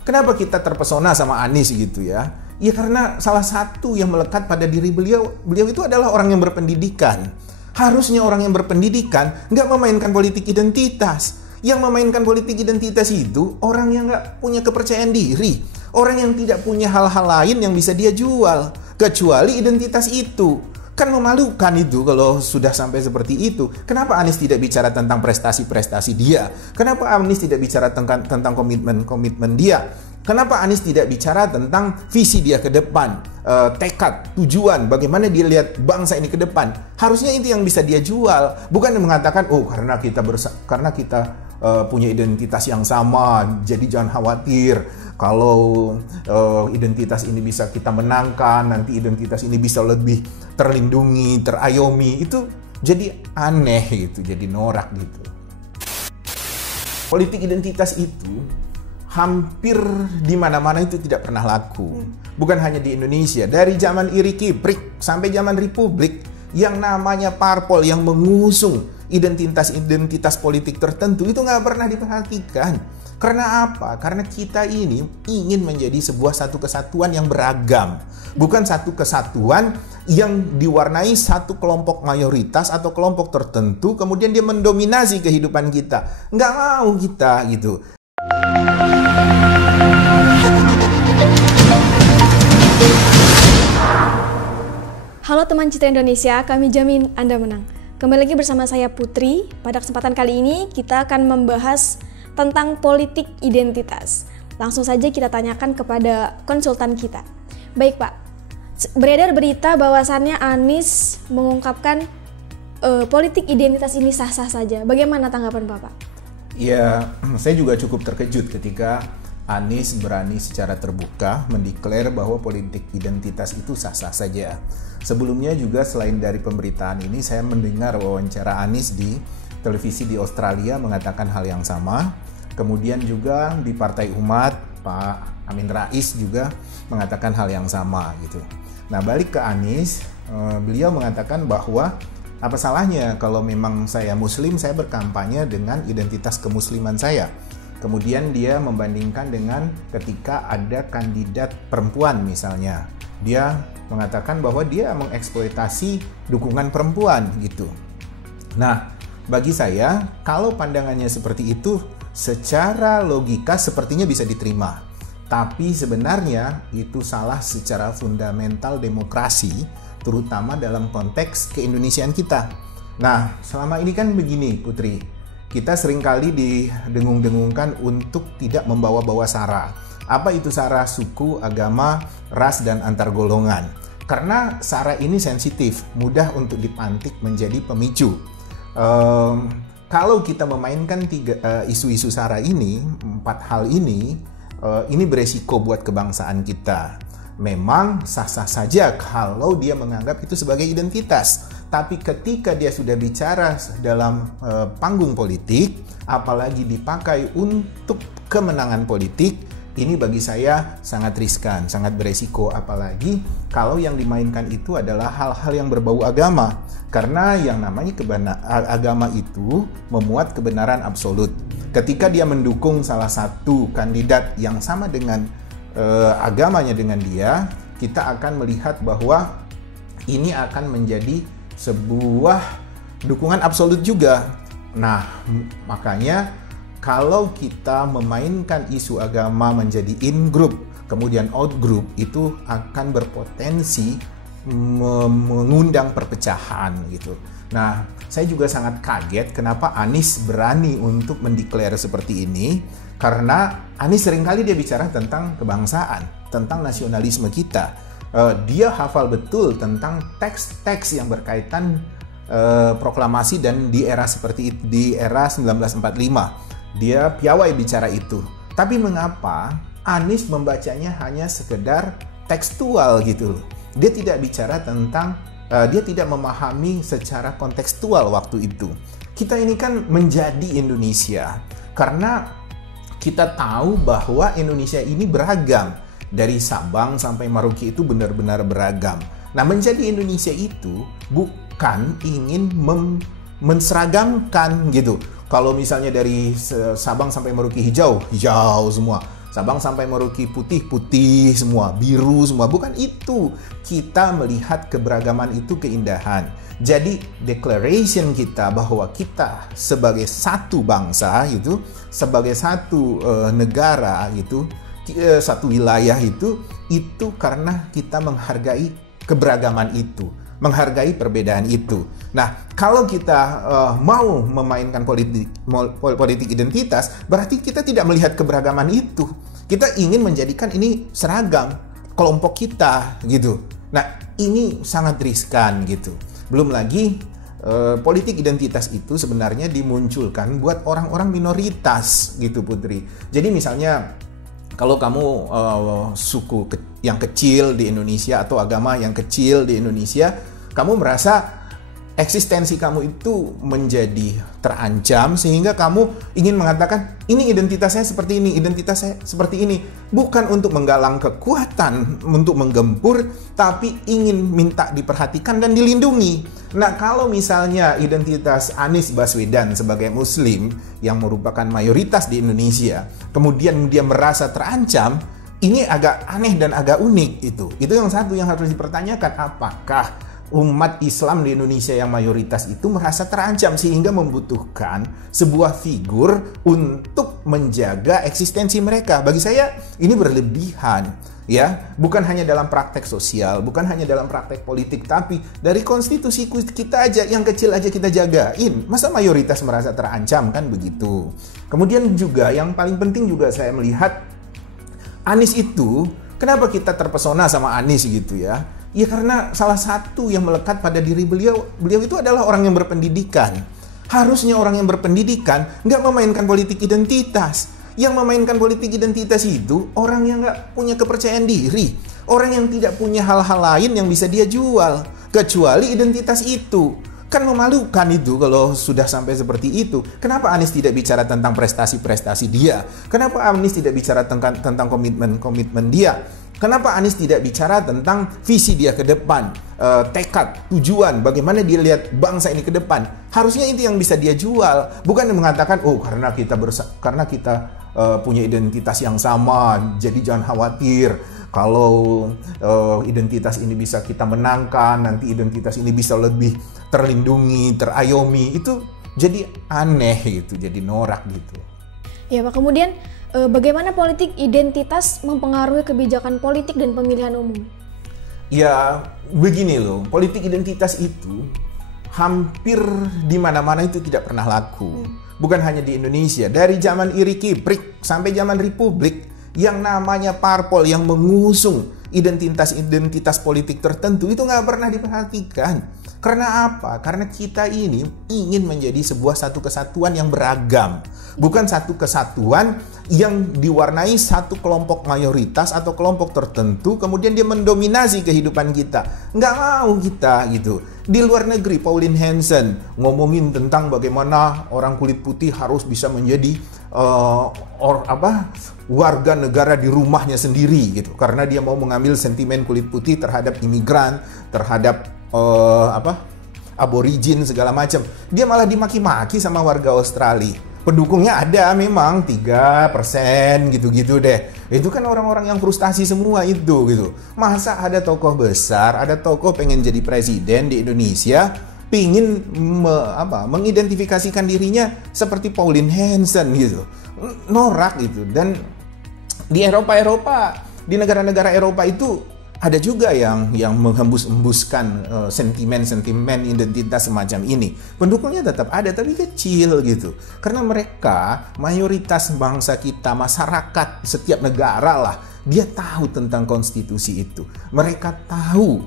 Kenapa kita terpesona sama Anies gitu ya? Ya karena salah satu yang melekat pada diri beliau itu adalah orang yang berpendidikan. Harusnya orang yang berpendidikan nggak memainkan politik identitas. Yang memainkan politik identitas itu orang yang nggak punya kepercayaan diri. Orang yang tidak punya hal-hal lain yang bisa dia jual. Kecuali identitas itu. Kan memalukan itu kalau sudah sampai seperti itu. Kenapa Anies tidak bicara tentang prestasi-prestasi dia? Kenapa Anies tidak bicara tentang komitmen-komitmen dia? Kenapa Anies tidak bicara tentang visi dia ke depan, tekad, tujuan, bagaimana dia lihat bangsa ini ke depan? Harusnya itu yang bisa dia jual, bukan mengatakan karena kita punya identitas yang sama, jadi jangan khawatir kalau identitas ini bisa kita menangkan, nanti identitas ini bisa lebih terlindungi, terayomi. Itu jadi aneh gitu, jadi norak gitu. Politik identitas itu hampir di mana-mana itu tidak pernah laku. Bukan hanya di Indonesia, dari zaman Iri Kiprik sampai zaman Republik, yang namanya parpol yang mengusung identitas politik tertentu itu nggak pernah diperhatikan. Karena apa? Karena kita ini ingin menjadi satu kesatuan yang beragam. Bukan satu kesatuan yang diwarnai satu kelompok mayoritas atau kelompok tertentu, kemudian dia mendominasi kehidupan kita. Nggak mau kita gitu. Halo teman Citra Indonesia, kami jamin Anda menang. Kembali lagi bersama saya Putri. Pada kesempatan kali ini kita akan membahas tentang politik identitas. Langsung saja kita tanyakan kepada konsultan kita. Baik Pak, beredar berita bahwasannya Anies mengungkapkan politik identitas ini sah-sah saja. Bagaimana tanggapan Bapak? Ya, saya juga cukup terkejut ketika Anies berani secara terbuka mendeklar bahwa politik identitas itu sah-sah saja. Sebelumnya juga selain dari pemberitaan ini, saya mendengar wawancara Anies di televisi di Australia mengatakan hal yang sama. Kemudian juga di Partai Umat, Pak Amin Rais juga mengatakan hal yang sama gitu. Nah, balik ke Anies, beliau mengatakan bahwa apa salahnya kalau memang saya Muslim, saya berkampanye dengan identitas kemusliman saya. Kemudian dia membandingkan dengan ketika ada kandidat perempuan misalnya. Dia mengatakan bahwa dia mengeksploitasi dukungan perempuan gitu. Nah, bagi saya kalau pandangannya seperti itu secara logika sepertinya bisa diterima. Tapi sebenarnya itu salah secara fundamental demokrasi, terutama dalam konteks keindonesiaan kita. Nah, selama ini kan begini Putri, kita seringkali didengung-dengungkan untuk tidak membawa-bawa sara. Apa itu sara? Suku, agama, ras, dan antar golongan. Karena sara ini sensitif, mudah untuk dipantik menjadi pemicu. Kalau kita memainkan isu-isu sara ini, 4 hal ini beresiko buat kebangsaan kita. Memang sah-sah saja kalau dia menganggap itu sebagai identitas. Tapi ketika dia sudah bicara dalam panggung politik, apalagi dipakai untuk kemenangan politik, ini bagi saya sangat riskan, sangat beresiko. Apalagi kalau yang dimainkan itu adalah hal-hal yang berbau agama. Karena yang namanya agama itu memuat kebenaran absolut. Ketika dia mendukung salah satu kandidat yang sama dengan agamanya dengan dia, kita akan melihat bahwa ini akan menjadi sebuah dukungan absolut juga. Nah, makanya kalau kita memainkan isu agama menjadi in group, kemudian out group, itu akan berpotensi mengundang perpecahan gitu. Nah, saya juga sangat kaget kenapa Anies berani untuk mendeklar seperti ini, karena Anies seringkali dia bicara tentang kebangsaan, tentang nasionalisme kita. Dia hafal betul tentang teks-teks yang berkaitan proklamasi dan di era seperti itu, di era 1945. Dia piawai bicara itu. Tapi mengapa Anies membacanya hanya sekedar tekstual gitu loh. Dia tidak bicara tentang, dia tidak memahami secara kontekstual waktu itu. Kita ini kan menjadi Indonesia karena kita tahu bahwa Indonesia ini beragam. Dari Sabang sampai Maroke itu benar-benar beragam. Nah, menjadi Indonesia itu bukan ingin menseragamkan gitu. Kalau misalnya dari Sabang sampai Maroke hijau semua. Sabang sampai Merauke putih-putih semua, biru semua. Bukan itu. Kita melihat keberagaman itu keindahan. Jadi declaration kita bahwa kita sebagai satu bangsa itu, sebagai satu negara itu, satu wilayah itu karena kita menghargai keberagaman itu, menghargai perbedaan itu. Nah, kalau kita mau memainkan politik identitas, berarti kita tidak melihat keberagaman itu. Kita ingin menjadikan ini seragam kelompok kita gitu. Nah, ini sangat riskan gitu. Belum lagi politik identitas itu sebenarnya dimunculkan buat orang-orang minoritas gitu, Putri. Jadi misalnya kalau kamu suku yang kecil di Indonesia atau agama yang kecil di Indonesia, kamu merasa eksistensi kamu itu menjadi terancam sehingga kamu ingin mengatakan ini identitas saya seperti ini, identitas saya seperti ini. Bukan untuk menggalang kekuatan, untuk menggempur, tapi ingin minta diperhatikan dan dilindungi. Nah, kalau misalnya identitas Anies Baswedan sebagai Muslim yang merupakan mayoritas di Indonesia, kemudian dia merasa terancam, ini agak aneh dan agak unik itu. Itu yang satu yang harus dipertanyakan, apakah umat Islam di Indonesia yang mayoritas itu merasa terancam sehingga membutuhkan sebuah figur untuk menjaga eksistensi mereka. Bagi saya ini berlebihan, ya. Bukan hanya dalam praktek sosial, bukan hanya dalam praktek politik, tapi dari konstitusi kita aja yang kecil aja kita jagain. Masa mayoritas merasa terancam, kan begitu. Kemudian juga yang paling penting juga saya melihat Anies itu, kenapa kita terpesona sama Anies gitu ya? Ya karena salah satu yang melekat pada diri beliau itu adalah orang yang berpendidikan. Harusnya orang yang berpendidikan nggak memainkan politik identitas. Yang memainkan politik identitas itu orang yang nggak punya kepercayaan diri. Orang yang tidak punya hal-hal lain yang bisa dia jual. Kecuali identitas itu. Kan memalukan itu kalau sudah sampai seperti itu. Kenapa Anies tidak bicara tentang prestasi-prestasi dia? Kenapa Anies tidak bicara tentang komitmen dia? Kenapa Anies tidak bicara tentang visi dia ke depan, tekad, tujuan, bagaimana dia lihat bangsa ini ke depan? Harusnya itu yang bisa dia jual, bukan mengatakan karena kita punya identitas yang sama, jadi jangan khawatir. Kalau identitas ini bisa kita menangkan, nanti identitas ini bisa lebih terlindungi, terayomi. Itu jadi aneh gitu, jadi norak gitu. Ya Pak, kemudian bagaimana politik identitas mempengaruhi kebijakan politik dan pemilihan umum? Ya begini loh, politik identitas itu hampir di mana-mana itu tidak pernah laku. Bukan hanya di Indonesia, dari zaman Iri Kiprik sampai zaman Republik, yang namanya parpol yang mengusung identitas politik tertentu itu nggak pernah diperhatikan. Karena apa? Karena kita ini ingin menjadi satu kesatuan yang beragam. Bukan satu kesatuan yang diwarnai satu kelompok mayoritas atau kelompok tertentu, kemudian dia mendominasi kehidupan kita. Nggak mau kita gitu. Di luar negeri, Pauline Hanson ngomongin tentang bagaimana orang kulit putih harus bisa menjadi warga negara di rumahnya sendiri gitu. Karena dia mau mengambil sentimen kulit putih terhadap imigran, terhadap aborigin segala macam. Dia malah dimaki-maki sama warga Australia. Pendukungnya ada memang 3% gitu-gitu deh. Itu kan orang-orang yang frustasi semua itu gitu. Masa ada tokoh besar, ada tokoh pengen jadi presiden di Indonesia, pingin mengidentifikasikan dirinya seperti Pauline Hanson gitu. Norak gitu. Dan di Eropa, di negara-negara Eropa itu ada juga yang menghembus-hembuskan sentimen identitas semacam ini. Pendukungnya tetap ada, tapi kecil gitu. Karena mereka, mayoritas bangsa kita, masyarakat, setiap negara lah, dia tahu tentang konstitusi itu. Mereka tahu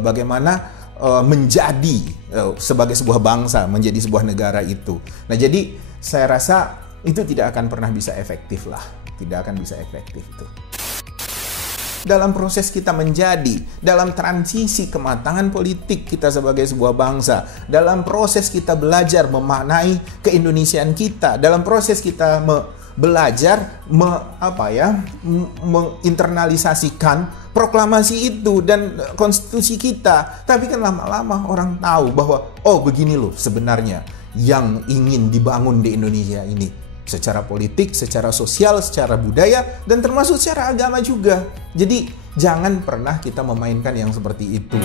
bagaimana menjadi sebagai sebuah bangsa, menjadi sebuah negara itu. Nah, jadi saya rasa itu tidak akan pernah bisa efektif lah. Tidak akan bisa efektif itu. Dalam proses kita menjadi, dalam transisi kematangan politik kita sebagai sebuah bangsa, dalam proses kita belajar memaknai keindonesiaan kita, dalam proses kita belajar menginternalisasikan proklamasi itu dan konstitusi kita. Tapi kan lama-lama orang tahu bahwa begini loh sebenarnya yang ingin dibangun di Indonesia ini. secara politik, secara sosial, secara budaya, dan termasuk secara agama juga. Jadi jangan pernah kita memainkan yang seperti itu.